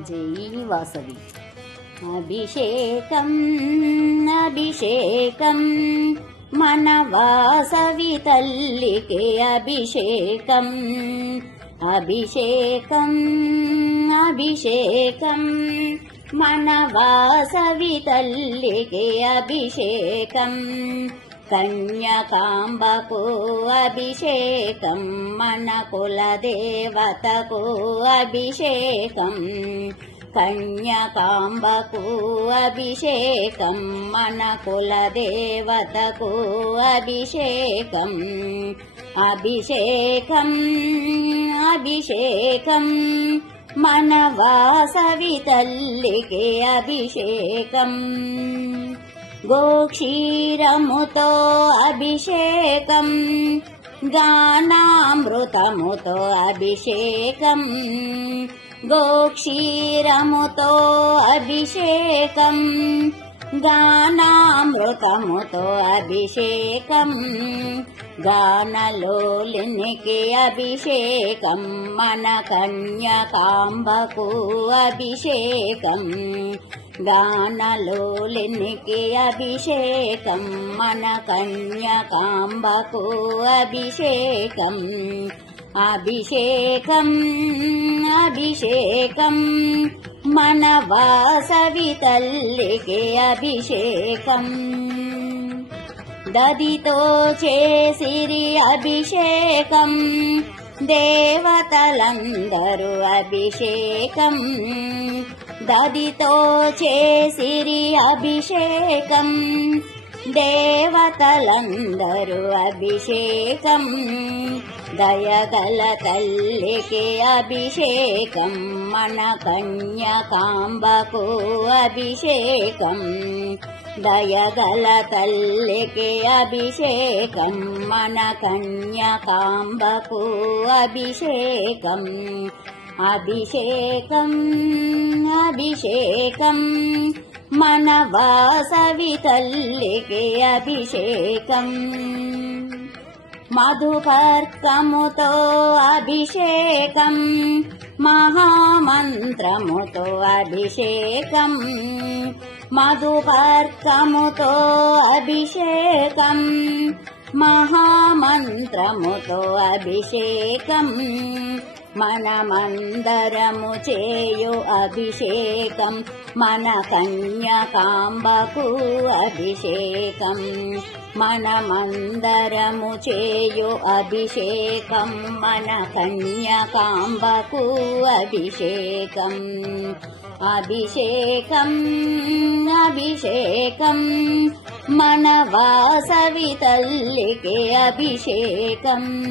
జై వాసవి. అభిషేకం అభిషేకం మన వాసవి తల్లికే అభిషేకం. అభిషేకం అభిషేకం మన వాసవి తల్లికే అభిషేకం. కన్యకాంబకు అభిషేకం మన కులదేవతకు అభిషేకం. కన్యకాంబకు అభిషేకం మన కులదేవతకు అభిషేకం. అభిషేకం అభిషేకం మన వాసవి తల్లికే అభిషేకం. గోక్షీరముతో అభిషేకం గానామృతముతో అభిషేకం. గోక్షీరముతో అభిషేకం గానామృతముతో అభిషేకం. గానలోలినికి అభిషేకం మన కన్యకాంబకు అభిషేకం. గానలోలినికి అభిషేకం మన కన్యకాంబకు అభిషేకం. అభిషేకం అభిషేకం మన వాసవి తల్లికి అభిషేకం. దదితో చేసిరి అభిషేకం దేవతలందరూ అభిషేకం. దదితో చేసిరి అభిషేకం దేవతలందరూ అభిషేకం. దయగల తల్లికి అభిషేకం మన కన్యకాంబకు అభిషేకం. దయగల తల్లికి అభిషేకం మన కన్యకాంబకు అభిషేకం. అభిషేకం అభిషేకం మన వాసవి తల్లికి అభిషేకం. మధుపర్కముతో అభిషేకం మహామంత్రముతో అభిషేకం. మధుపర్కముతో అభిషేకం మహామంత్రముతో అభిషేకం. మనమందరము చేయు అభిషేకం మన కన్యకాంబకు అభిషేకం. మనమందరము చేయు అభిషేకం మన కన్యకాంబకు అభిషేకం. అభిషేకం అభిషేకం మన వాసవి తల్లికి అభిషేకం.